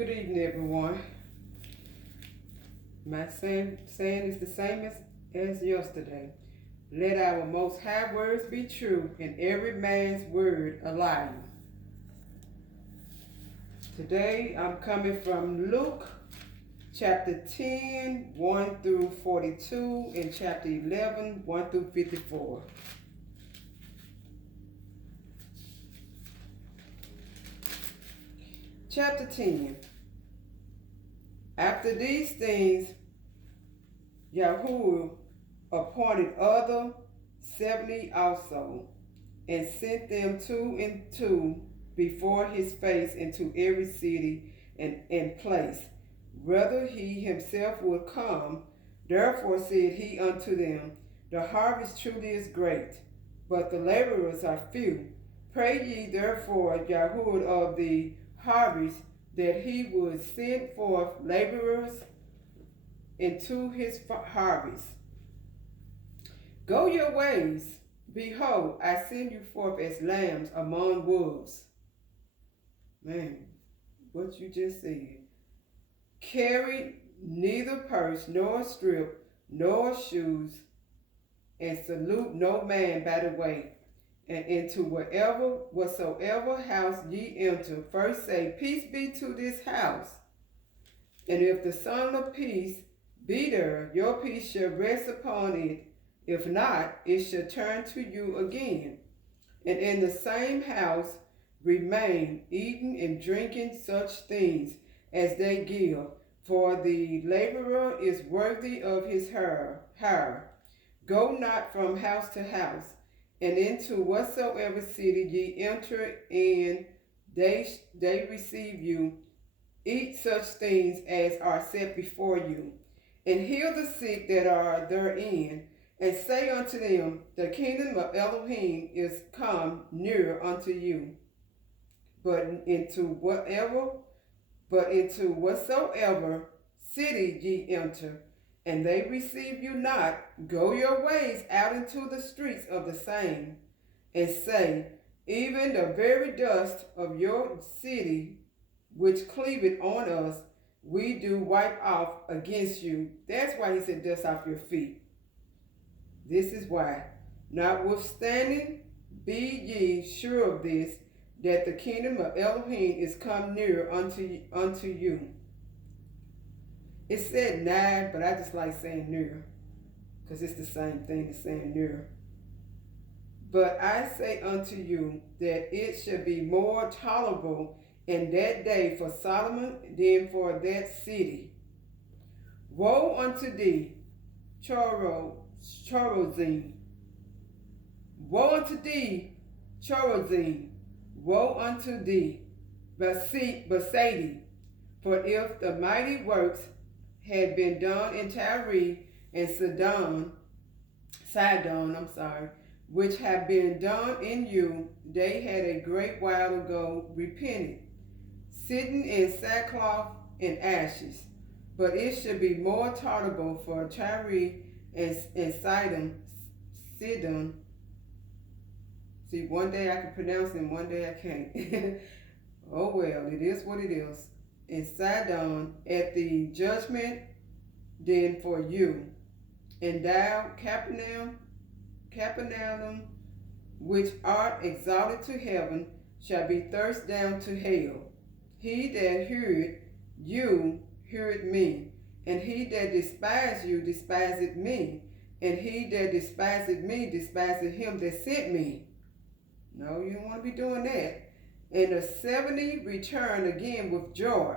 Good evening, everyone. My saying is the same as yesterday. Let our most high words be true, and every man's word a lie. Today I'm coming from Luke chapter 10, 1 through 42, and chapter 11, 1 through 54. Chapter 10. After these things, Yahuwah appointed other 70 also, and sent them two and two before his face into every city and place, whether he himself would come. Therefore said he unto them, the harvest truly is great, but the laborers are few. Pray ye therefore Yahuwah of the harvest that he would send forth laborers into his harvest. Go your ways. Behold, I send you forth as lambs among wolves. Man, what you just said. Carry neither purse, nor strip, nor shoes, and salute no man by the way. And into whatsoever house ye enter, first say, Peace be to this house. And if the Son of Peace be there, your peace shall rest upon it. If not, it shall turn to you again. And in the same house remain, eating and drinking such things as they give, for the laborer is worthy of his hire. Go not from house to house, and into whatsoever city ye enter in, they receive you. Eat such things as are set before you, and heal the sick that are therein, and say unto them, the kingdom of Elohim is come near unto you. But into whatsoever city ye enter, and they receive you not, go your ways out into the streets of the same, and say, even the very dust of your city, which cleaveth on us, we do wipe off against you. That's why he said, dust off your feet. This is why. Notwithstanding, be ye sure of this, that the kingdom of Elohim is come near unto you. It said nigh, but I just like saying near, because it's the same thing as saying near. But I say unto you that it shall be more tolerable in that day for Solomon than for that city. Woe unto thee, Chorazin! Woe unto thee, Chorazin! Woe unto thee, Bethsaida! For if the mighty works had been done in Tyre and Sidon, which have been done in you, they had a great while ago repented, sitting in sackcloth and ashes. But it should be more tolerable for Tyre and Sidon. See, one day I can pronounce it and one day I can't. Oh well, it is what it is. And Sidon at the judgment than for you. And thou, Capernaum, which art exalted to heaven, shall be thrust down to hell. He that heareth you heareth me, and he that despised you despiseth me, and he that despiseth me despiseth him that sent me. No, you don't want to be doing that. And the 70 returned again with joy,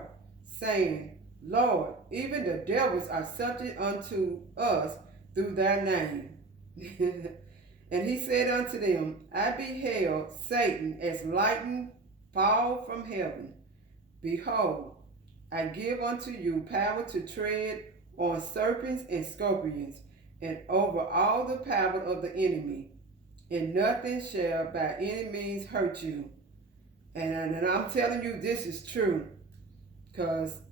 saying, Lord, even the devils are subject unto us through thy name. And he said unto them, I beheld Satan as lightning fall from heaven. Behold, I give unto you power to tread on serpents and scorpions, and over all the power of the enemy, and nothing shall by any means hurt you. And I'm telling you, this is true, because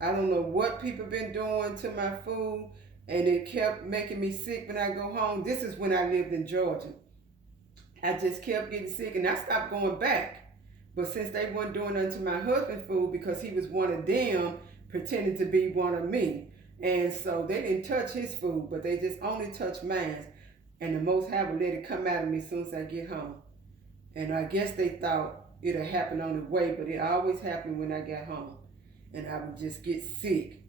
I don't know what people been doing to my food, and it kept making me sick when I go home. This is when I lived in Georgia. I just kept getting sick, and I stopped going back. But since they weren't doing unto my husband food because he was one of them, pretending to be one of me. And so they didn't touch his food, but they just only touched mine. And the Most High would let it come out of me as soon as I get home. And I guess they thought it'll happen on the way, but it always happened when I got home. And I would just get sick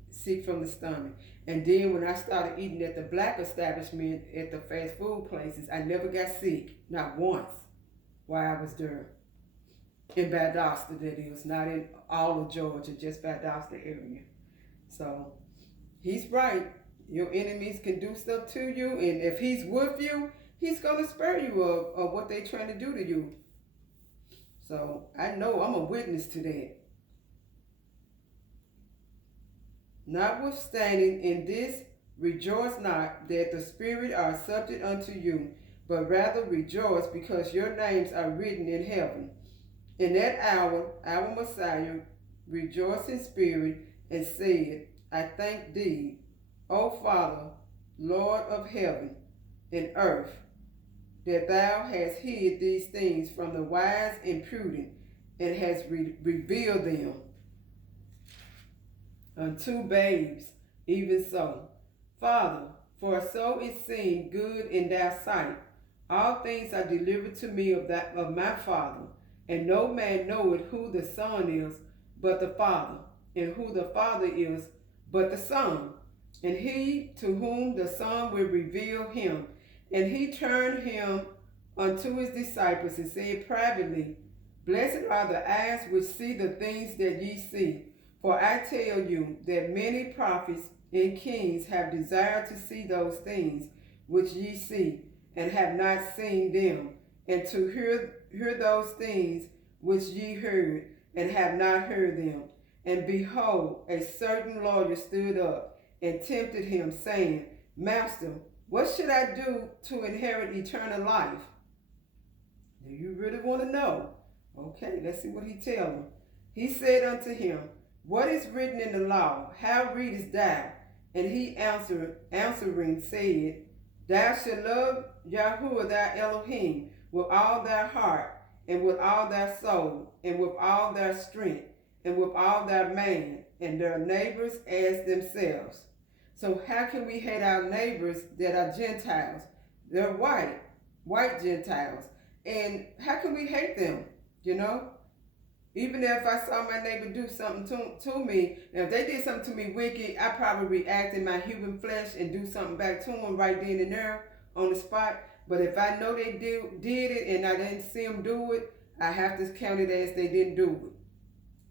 from the stomach. And then when I started eating at the black establishment, at the fast food places, I never got sick, not once, while I was there. In Valdosta, that is, not in all of Georgia, just Valdosta area. So he's right. Your enemies can do stuff to you, and if he's with you, he's going to spare you of what they're trying to do to you. So I know I'm a witness to that. Notwithstanding in this, rejoice not that the Spirit are subject unto you, but rather rejoice because your names are written in heaven. In that hour, our Messiah rejoiced in spirit and said, I thank thee, O Father, Lord of heaven and earth, that thou hast hid these things from the wise and prudent, and hast revealed them unto babes, even so. Father, for so it seemed good in thy sight. All things are delivered to me of my Father, and no man knoweth who the Son is but the Father, and who the Father is but the Son, and he to whom the Son will reveal him. And he turned him unto his disciples and said privately, Blessed are the eyes which see the things that ye see. For I tell you that many prophets and kings have desired to see those things which ye see, and have not seen them, and to hear those things which ye heard, and have not heard them. And behold, a certain lawyer stood up and tempted him, saying, Master, what should I do to inherit eternal life? Do you really want to know? Okay, let's see what he tells him. He said unto him, What is written in the law? How readest thou? And he answering said, Thou shalt love Yahuwah thy Elohim with all thy heart, and with all thy soul, and with all thy strength, and with all thy mind, and their neighbors as themselves. So how can we hate our neighbors that are Gentiles? They're white Gentiles. And how can we hate them, Even if I saw my neighbor do something to me, and if they did something to me wicked, I probably react in my human flesh and do something back to them right then and there on the spot. But if I know they did it and I didn't see them do it, I have to count it as they didn't do it.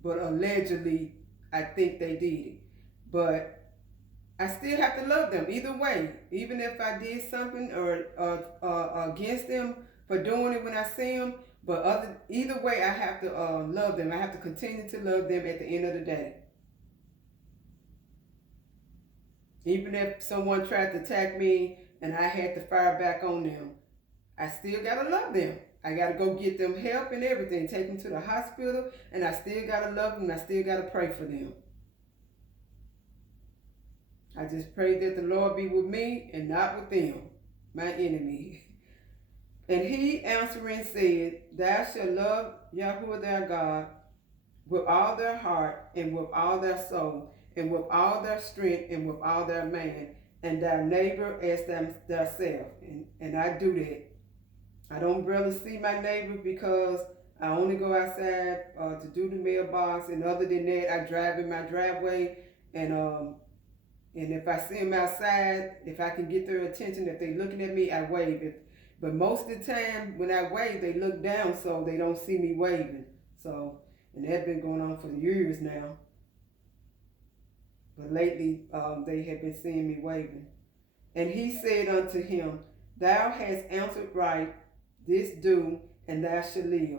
But allegedly, I think they did it. But I still have to love them either way. Even if I did something or against them for doing it when I see them. But either way, I have to love them. I have to continue to love them at the end of the day. Even if someone tried to attack me and I had to fire back on them, I still got to love them. I got to go get them help and everything, take them to the hospital, and I still got to love them. I still got to pray for them. I just pray that the Lord be with me and not with them, my enemy. And he answering said, Thou shalt love Yahuwah thy God with all their heart, and with all their soul, and with all their strength, and with all their mind, and thy neighbor as thyself. And I do that. I don't really see my neighbor because I only go outside to do the mailbox, and other than that, I drive in my driveway, and if I see them outside, if I can get their attention, if they're looking at me, I wave. But most of the time, when I wave, they look down so they don't see me waving. So, and that's been going on for years now. But lately, they have been seeing me waving. And he said unto him, Thou hast answered right, this do, and thou shalt live.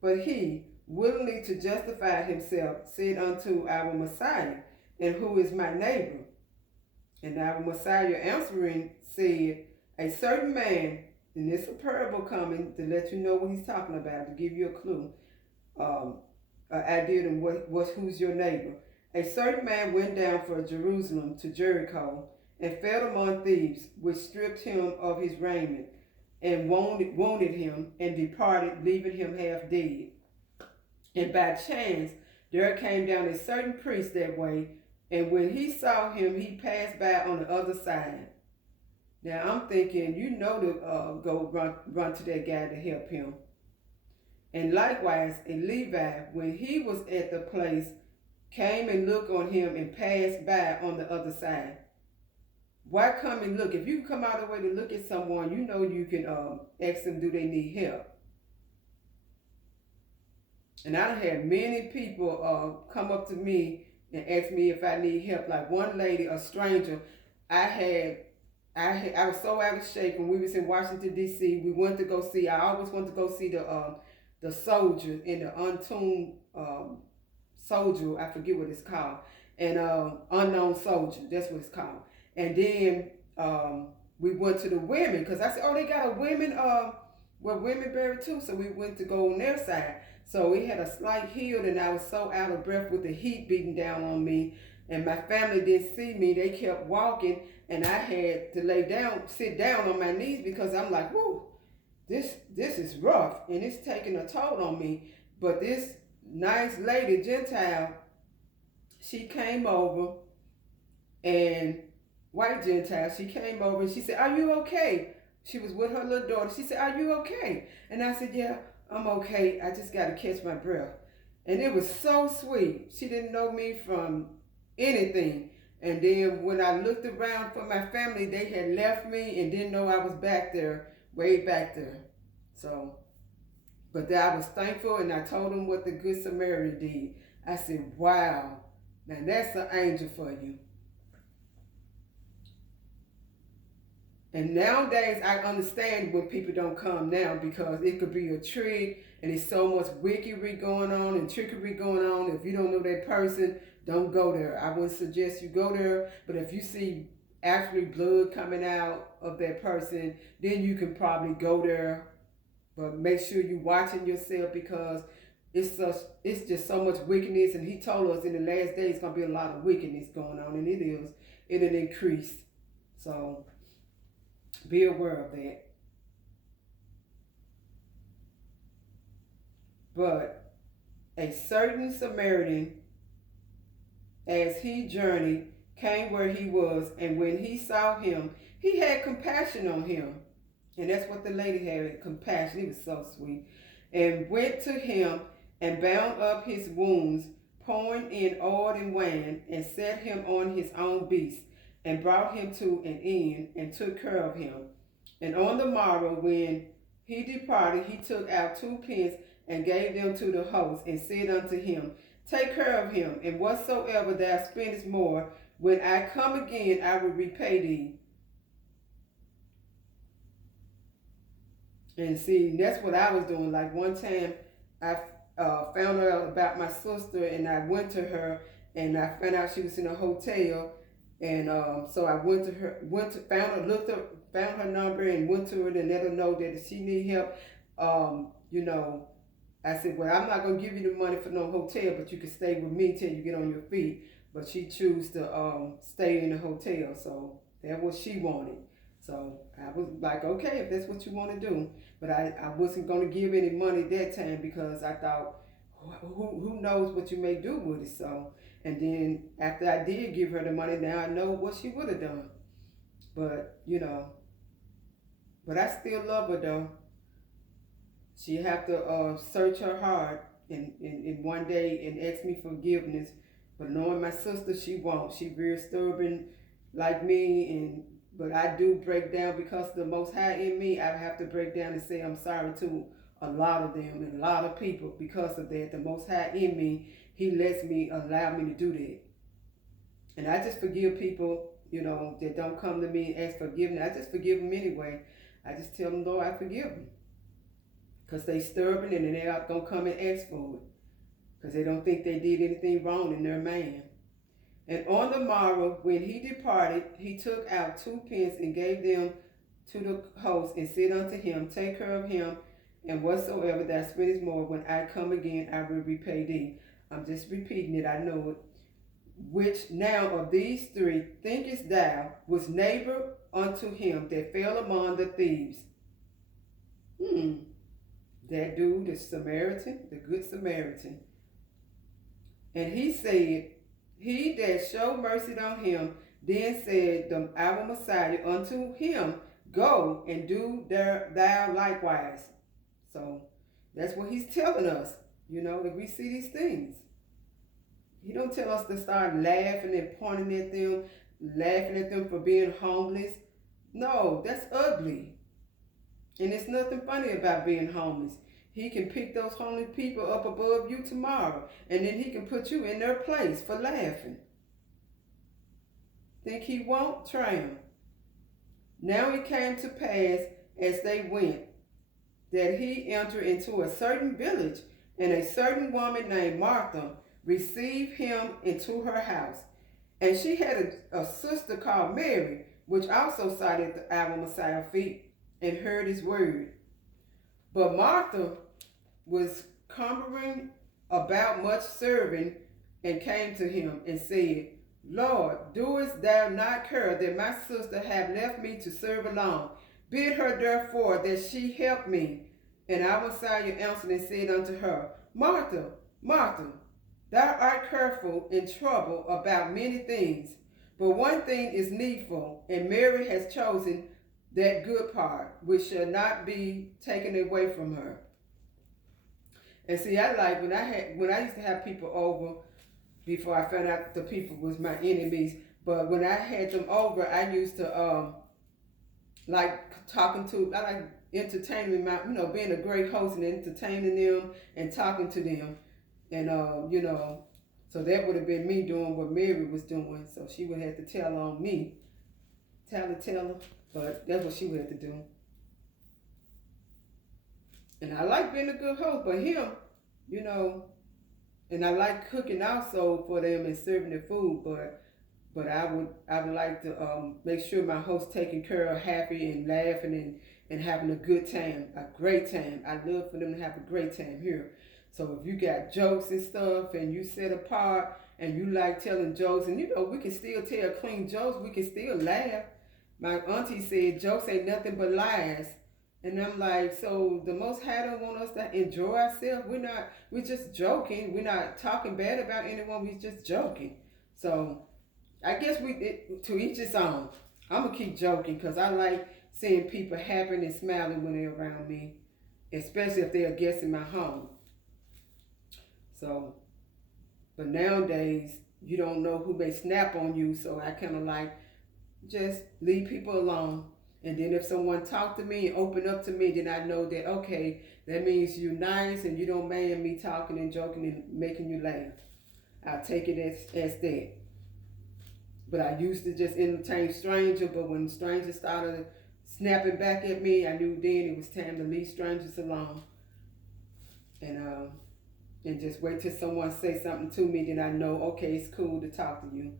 But he, willingly to justify himself, said unto our Messiah, And who is my neighbor? And our Messiah answering said, A certain man, and there's a parable coming to let you know what he's talking about, to give you a clue, an idea of who's your neighbor. A certain man went down from Jerusalem to Jericho, and fell among thieves, which stripped him of his raiment, and wounded him, and departed, leaving him half dead. And by chance, there came down a certain priest that way, and when he saw him, he passed by on the other side. Now I'm thinking, to go run to that guy to help him. And likewise, a Levi, when he was at the place, came and looked on him and passed by on the other side. Why come and look? If you come out of the way to look at someone, you can ask them, do they need help? And I had many people come up to me and ask me if I need help. Like one lady, a stranger, I was so out of shape when we was in Washington D.C. We went to go see. I always wanted to go see the soldier in the Untombed Soldier. I forget what it's called, and Unknown Soldier. That's what it's called. And then we went to the women because I said, oh, they got a women where women buried too. So we went to go on their side. So we had a slight hill, and I was so out of breath with the heat beating down on me. And my family didn't see me. They kept walking, and I had to sit down on my knees because I'm like, whoo, this is rough, and it's taking a toll on me. But this nice lady, Gentile, she came over, and white Gentile, she came over, and she said, are you okay? She was with her little daughter. She said, are you okay? And I said, yeah, I'm okay. I just got to catch my breath. And it was so sweet. She didn't know me from anything. And then when I looked around for my family, they had left me and didn't know I was back there, way back there. So, but I was thankful, and I told them what the Good Samaritan did. I said, wow, now that's an angel for you. And nowadays, I understand when people don't come now because it could be a trick, and there's so much wickery going on and trickery going on. If you don't know that person, don't go there. I wouldn't suggest you go there, but if you see actually blood coming out of that person, then you can probably go there. But make sure you're watching yourself because it's just so much wickedness. And he told us in the last days, it's going to be a lot of wickedness going on, and it'll increase. So be aware of that. But a certain Samaritan, as he journeyed, came where he was, and when he saw him, he had compassion on him. And that's what the lady had, compassion. It was so sweet. And went to him and bound up his wounds, pouring in oil and wine, and set him on his own beast, and brought him to an inn, and took care of him. And on the morrow, when he departed, he took out 2 pence and gave them to the host, and said unto him, take care of him, and whatsoever thou spendest more, when I come again, I will repay thee. And see, that's what I was doing. Like one time, I found out about my sister, and I went to her, and I found out she was in a hotel, and so I went to her, found her number, and went to her and let her know that if she need help, I said, well, I'm not gonna give you the money for no hotel, but you can stay with me till you get on your feet. But she chose to stay in the hotel, so that's what she wanted. So I was like, okay, if that's what you want to do. But I wasn't going to give any money that time because I thought, who knows what you may do with it. So, and then after I did give her the money, now I know what she would have done. But, but I still love her though. She have to search her heart in one day and ask me forgiveness. But knowing my sister, she won't. She very stubborn like me, but I do break down because the Most High in me, I have to break down and say I'm sorry to a lot of them and a lot of people because of that. The Most High in me, He lets me, allow me to do that. And I just forgive people, that don't come to me and ask forgiveness. I just forgive them anyway. I just tell them, Lord, I forgive them. Because they stubborn and they're not going to come and ask for it. Because they don't think they did anything wrong in their man. And on the morrow, when he departed, he took out 2 pence and gave them to the host, and said unto him, take care of him, and whatsoever thou spendest more, when I come again, I will repay thee. I'm just repeating it, I know it. Which now of these 3 thinkest thou was neighbor unto him that fell among the thieves? that dude, the Samaritan, the good Samaritan. And he said, he that showed mercy on him, then said our Messiah unto him, go and do thou likewise. So that's what he's telling us, if we see these things. He don't tell us to start laughing and pointing at them, laughing at them for being homeless. No, that's ugly. And there's nothing funny about being homeless. He can pick those homeless people up above you tomorrow, and then he can put you in their place for laughing. Think he won't? Try him. Now it came to pass as they went, that he entered into a certain village, and a certain woman named Martha received him into her house. And she had a sister called Mary, which also sat at our Messiah's feet and heard his word. But Martha was cumbering about much serving, and came to him and said, Lord, doest thou not care that my sister have left me to serve alone? Bid her therefore that she help me. And our Messiah answered and said unto her, Martha, Martha, thou art careful and troubled about many things, but one thing is needful, and Mary has chosen that good part, which shall not be taken away from her. And see, I like when I used to have people over before I found out the people was my enemies. But when I had them over, I used to like talking to, I like entertaining being a great host and entertaining them and talking to them, and so that would have been me doing what Mary was doing. So she would have to tell on me, tell her. But that's what she would have to do. And I like being a good host, but him, and I like cooking also for them and serving their food, but I would like to make sure my host taken care of, happy and laughing and having a good time, a great time. I love for them to have a great time here. So if you got jokes and stuff and you set apart and you like telling jokes, and we can still tell clean jokes, we can still laugh. My auntie said jokes ain't nothing but lies. And I'm like, so the Most High don't want us to enjoy ourselves. We're just joking. We're not talking bad about anyone. We're just joking. So I guess to each his own. I'm going to keep joking because I like seeing people happy and smiling when they're around me, especially if they're a guest in my home. So, but nowadays, you don't know who may snap on you. So I kind of like, just leave people alone. And then if someone talk to me and open up to me, then I know that, okay, that means you're nice and you don't mind me talking and joking and making you laugh. I'll take it as that. But I used to just entertain strangers, but when strangers started snapping back at me, I knew then it was time to leave strangers alone. And just wait till someone say something to me, then I know, okay, it's cool to talk to you.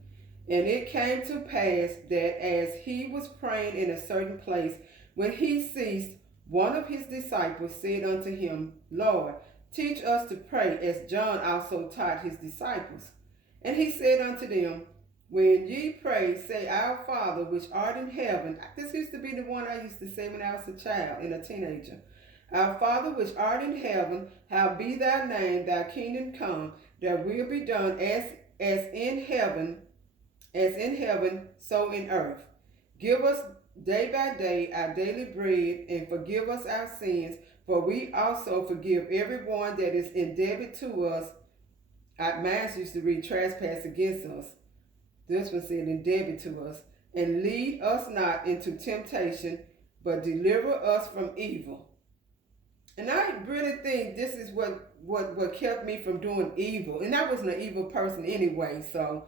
And it came to pass that as he was praying in a certain place, when he ceased, one of his disciples said unto him, Lord, teach us to pray, as John also taught his disciples. And he said unto them, when ye pray, say, Our Father, which art in heaven. This used to be the one I used to say when I was a child and a teenager. Our Father, which art in heaven, hallowed be thy name, thy kingdom come, thy will be done as in heaven, so in earth. Give us day by day our daily bread, and forgive us our sins, for we also forgive everyone that is indebted to us. Mine used to read trespass against us. This one said indebted to us. And lead us not into temptation, but deliver us from evil. And I really think this is what kept me from doing evil. And I wasn't an evil person anyway, so,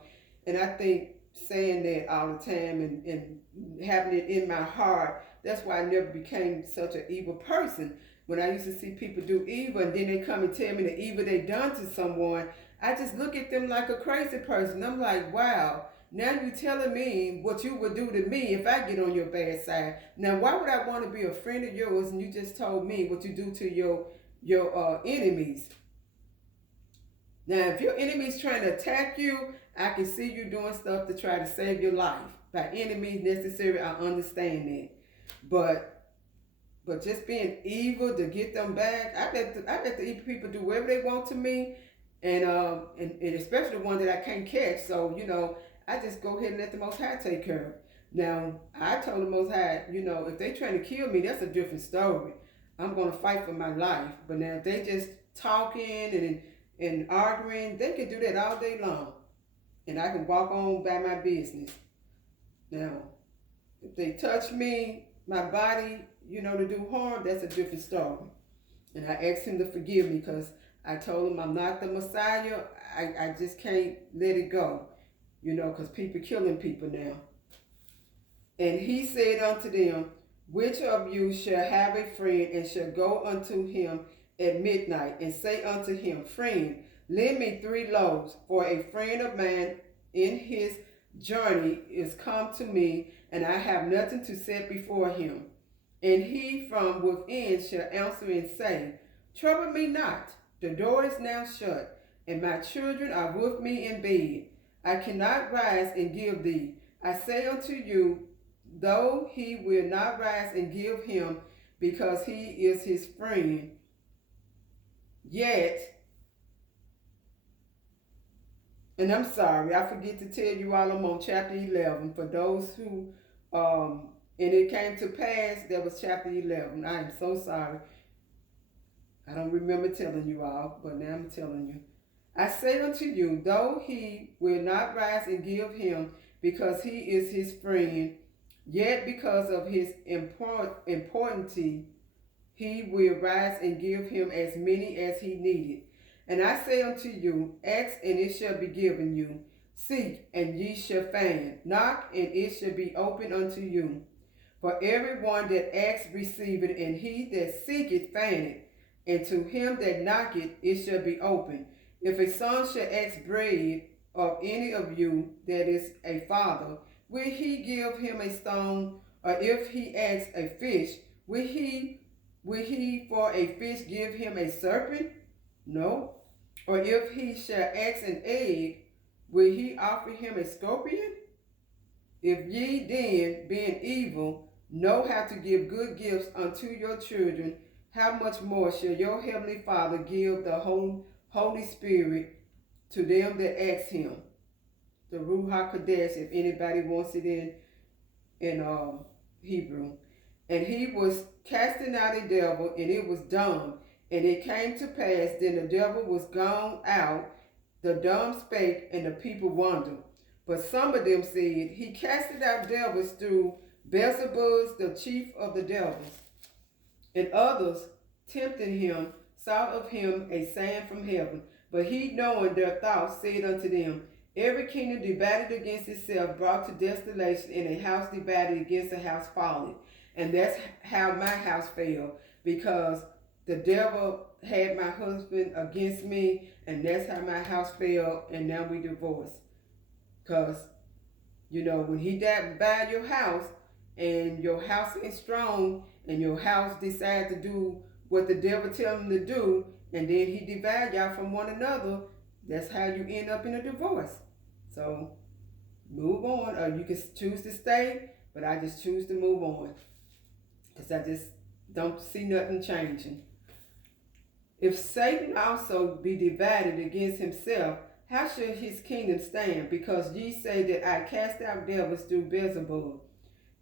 and I think saying that all the time and having it in my heart, that's why I never became such an evil person. When I used to see people do evil and then they come and tell me the evil they done to someone, I just look at them like a crazy person. I'm like, wow, now you telling me what you would do to me if I get on your bad side. Now, why would I want to be a friend of yours and you just told me what you do to your enemies? Now, if your enemy's trying to attack you, I can see you doing stuff to try to save your life. By any means necessary, I understand that. But But just being evil to get them back, I let the people do whatever they want to me, and especially the one that I can't catch. So I just go ahead and let the Most High take care of it. Now I told the Most High, if they trying to kill me, that's a different story. I'm gonna fight for my life. But now if they just talking and arguing, they can do that all day long, and I can walk on by my business. Now if they touch me, my body, to do harm, that's a different story. And I asked him to forgive me because I told him I'm not the Messiah. I just can't let it go, because people killing people now. And he said unto them, which of you shall have a friend and shall go unto him at midnight and say unto him, friend, lend me 3 loaves, for a friend of mine in his journey is come to me, and I have nothing to set before him. And he from within shall answer and say, trouble me not, the door is now shut, and my children are with me in bed. I cannot rise and give thee. I say unto you, though he will not rise and give him, because he is his friend, yet, and I'm sorry, I forget to tell you all I'm on chapter 11. For those who, and it came to pass, that was chapter 11. I am so sorry. I don't remember telling you all, but now I'm telling you. I say unto you, though he will not rise and give him, because he is his friend, yet because of his importance, he will rise and give him as many as he needed. And I say unto you, ask and it shall be given you. Seek and ye shall find. Knock and it shall be opened unto you. For everyone that asks receiveth, and he that seeketh findeth, and to him that knocketh it shall be opened. If a son shall ask bread of any of you that is a father, will he give him a stone? Or if he asks a fish, will he for a fish give him a serpent? No. Or if he shall ask an egg, will he offer him a scorpion? If ye then, being evil, know how to give good gifts unto your children, how much more shall your heavenly Father give the Holy Spirit to them that ask him? The Ruach Kodesh, if anybody wants it in Hebrew. And he was casting out a devil, and it was dumb. And it came to pass, then the devil was gone out, the dumb spake, and the people wondered. But some of them said, he casted out devils through Beelzebub, the chief of the devils. And others, tempting him, sought of him a sign from heaven. But he, knowing their thoughts, said unto them, every kingdom divided against itself brought to desolation, and a house divided against a house fallen. And that's how my house fell, because the devil had my husband against me, and that's how my house fell, and now we divorced. Because, when he died by your house, and your house ain't strong, and your house decide to do what the devil tell him to do, and then he divide y'all from one another, that's how you end up in a divorce. So, move on, or you can choose to stay, but I just choose to move on. Because I just don't see nothing changing. If Satan also be divided against himself, how shall his kingdom stand? Because ye say that I cast out devils through Beelzebub.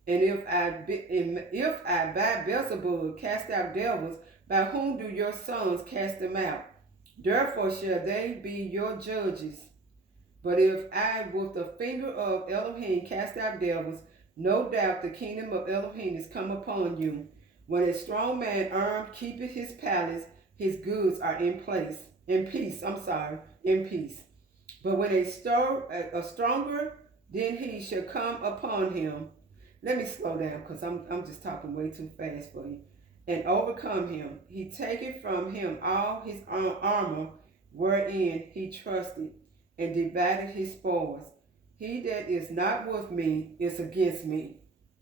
And if I by Beelzebub cast out devils, by whom do your sons cast them out? Therefore shall they be your judges. But if I with the finger of Elohim cast out devils, no doubt the kingdom of Elohim is come upon you. When a strong man armed keepeth his palace, his goods are in peace. But when a stronger, then he shall come upon him. Let me slow down, because I'm just talking way too fast for you. And overcome him. He taketh from him all his armor, wherein he trusted, and divided his spoils. He that is not with me is against me,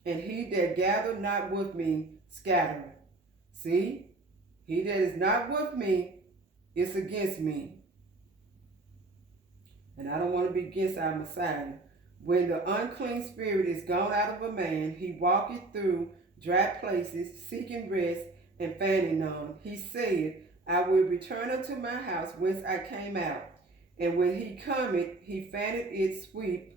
and he that gathereth not with me scattereth. See, he that is not with me is against me. And I don't want to be against our Messiah. When the unclean spirit is gone out of a man, he walketh through dry places, seeking rest, and finding none. He said, I will return unto my house whence I came out. And when he cometh, he findeth it swept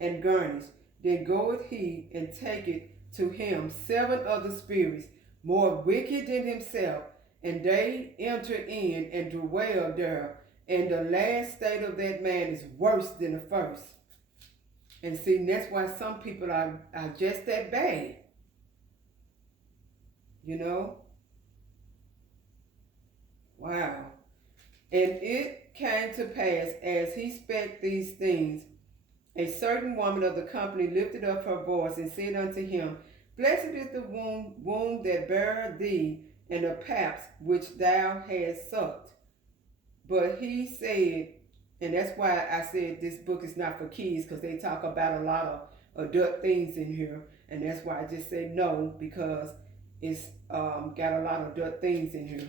and garnished. Then goeth he and taketh to him 7 other spirits, more wicked than himself, and they enter in and dwell there. And the last state of that man is worse than the first. And see, that's why some people are just that bad. You know? Wow. And it came to pass, as he spake these things, a certain woman of the company lifted up her voice and said unto him, Blessed is the womb that bare thee, and the paps which thou hast sucked. But he said, and that's why I said this book is not for kids, because they talk about a lot of adult things in here. And that's why I just said no, because it's got a lot of adult things in here.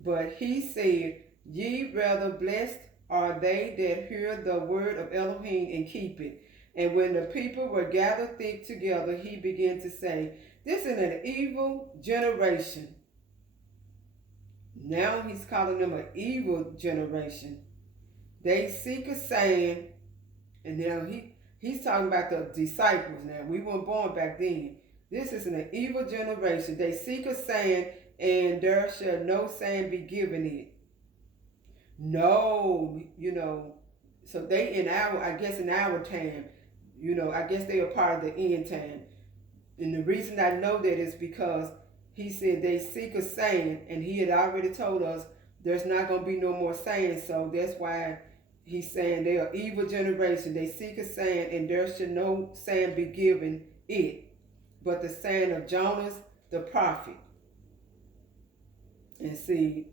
But he said, Ye rather blessed are they that hear the word of Elohim and keep it. And when the people were gathered thick together, he began to say, This is an evil generation. Now he's calling them an evil generation. They seek a saying, and now he's talking about the disciples now. We weren't born back then. This is an evil generation. They seek a saying, and there shall no saying be given it. No, so they in our time, I guess they are part of the end time. And the reason I know that is because he said they seek a saying, and he had already told us there's not going to be no more saying. So that's why he's saying they are evil generation. They seek a saying, and there should no saying be given it, but the saying of Jonas the prophet. And see,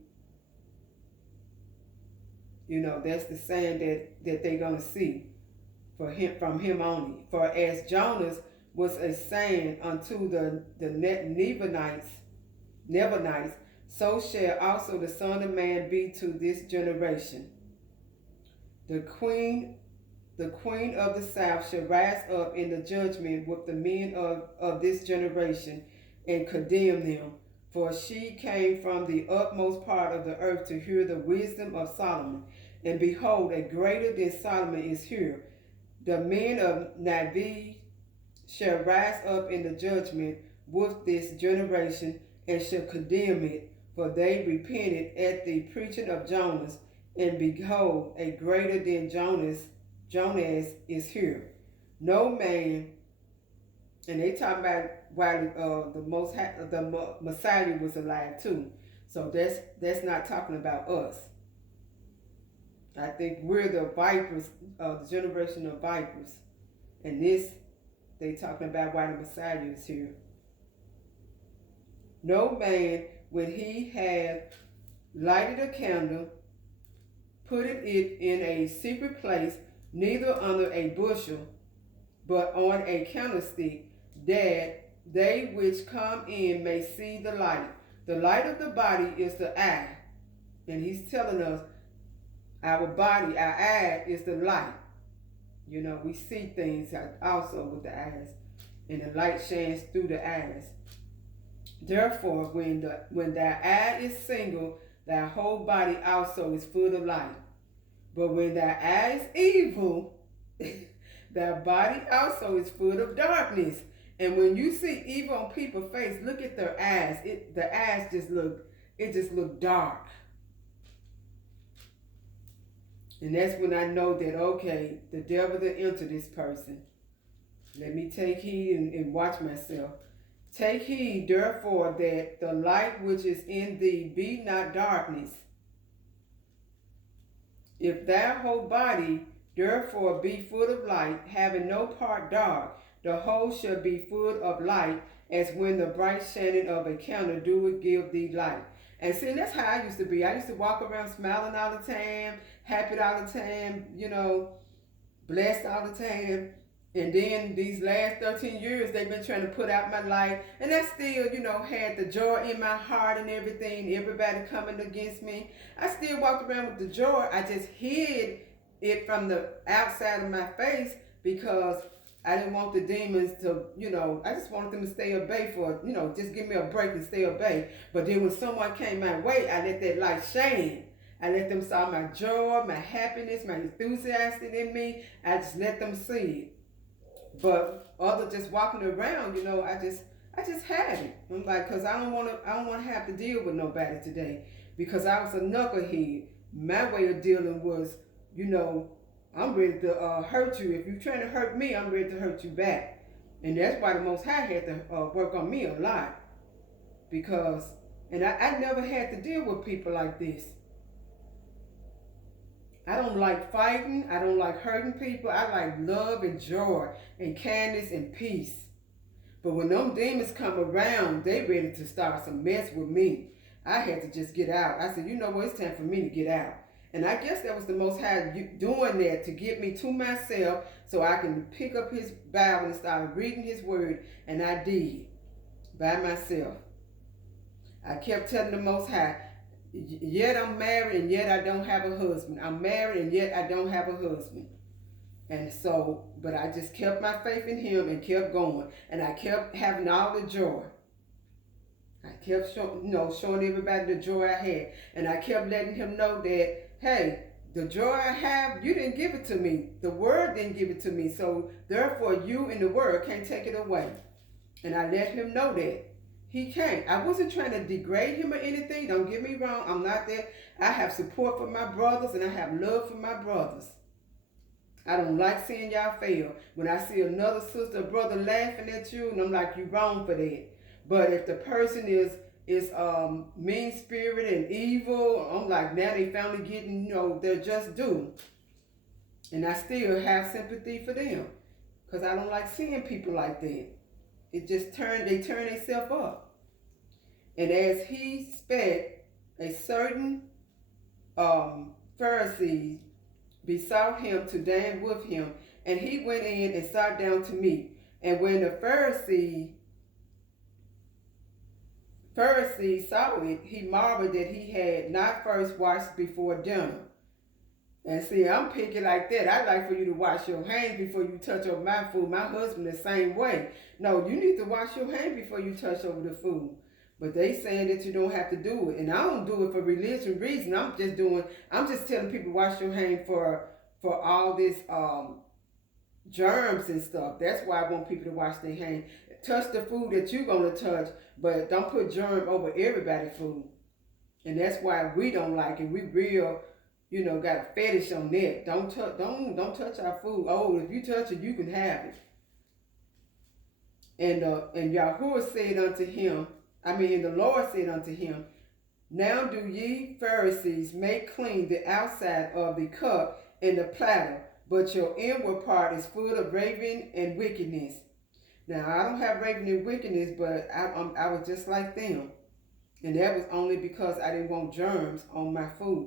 that's the saying that they're going to see from him only. For as Jonas was a saying unto the Nebuchadnezzar, so shall also the Son of Man be to this generation. The queen of the south shall rise up in the judgment with the men of this generation and condemn them. For she came from the utmost part of the earth to hear the wisdom of Solomon. And behold, a greater than Solomon is here. The men of Navi shall rise up in the judgment with this generation and shall condemn it. For they repented at the preaching of Jonas. And behold, a greater than Jonas is here. No man, and they talk about while the Messiah was alive too. So that's not talking about us. I think we're the vipers, the generation of vipers. And this, they talking about why the Messiah is here. No man, when he had lighted a candle, put it in a secret place, neither under a bushel, but on a candlestick, that they which come in may see the light. The light of the body is the eye. And he's telling us our body, our eye is the light. We see things also with the eyes. And the light shines through the eyes. Therefore, when thy eye is single, thy whole body also is full of light. But when thy eye is evil, thy body also is full of darkness. And when you see evil on people's face, look at their eyes. The eyes just look dark. And that's when I know that, okay, the devil that entered this person. Let me take heed and watch myself. Take heed, therefore, that the light which is in thee be not darkness. If thy whole body, therefore, be full of light, having no part dark, the whole shall be full of light, as when the bright shining of a candle doeth give thee light. And see, that's how I used to be. I used to walk around smiling all the time, happy all the time, blessed all the time. And then these last 13 years, they've been trying to put out my light. And I still, had the joy in my heart and everything. Everybody coming against me. I still walked around with the joy. I just hid it from the outside of my face because I didn't want the demons to, I just wanted them to stay at bay for, just give me a break and stay at bay. But then when someone came my way, I let that light shine. I let them saw my joy, my happiness, my enthusiasm in me. I just let them see it. But other just walking around, I just had it. I'm like, cause I don't want to have to deal with nobody today, because I was a knucklehead. My way of dealing was, you know, I'm ready to hurt you. If you're trying to hurt me, I'm ready to hurt you back. And that's why the Most High had to work on me a lot, because, and I never had to deal with people like this. I don't like fighting. I don't like hurting people. I like love and joy and kindness and peace. But when them demons come around, they ready to start some mess with me. I had to just get out. I said, you know what, it's time for me to get out. And I guess that was the Most High doing that to get me to myself so I can pick up his Bible and start reading his word. And I did, by myself. I kept telling the Most High, yet I'm married and yet I don't have a husband. I'm married and yet I don't have a husband. And so, but I just kept my faith in him and kept going. And I kept having all the joy. I kept showing everybody the joy I had. And I kept letting him know that, hey, the joy I have, you didn't give it to me. The word didn't give it to me. So therefore, you and the word can't take it away. And I let him know that. He can't. I wasn't trying to degrade him or anything. Don't get me wrong. I'm not that. I have support for my brothers and I have love for my brothers. I don't like seeing y'all fail. When I see another sister or brother laughing at you, and I'm like, you wrong for that. But if the person is mean spirited and evil, I'm like, now they finally getting, their just due. And I still have sympathy for them, because I don't like seeing people like that. It just they turn themselves up. And as he spake, a certain Pharisee besought him to dine with him, and he went in and sat down to meat. And when the Pharisee saw it, he marveled that he had not first washed before dinner. And see, I'm picky like that. I like for you to wash your hands before you touch over my food. My husband the same way. No, you need to wash your hands before you touch over the food. But they saying that you don't have to do it. And I don't do it for religion reason. I'm just telling people wash your hands for all this germs and stuff. That's why I want people to wash their hands. Touch the food that you're going to touch, but don't put germ over everybody's food. And that's why we don't like it. We real, got a fetish on that. Don't touch our food. Oh, if you touch it, you can have it. And Yahuwah said unto him, the Lord said unto him, now do ye Pharisees make clean the outside of the cup and the platter, but your inward part is full of raving and wickedness. Now, I don't have raving and wickedness, but I was just like them. And that was only because I didn't want germs on my food.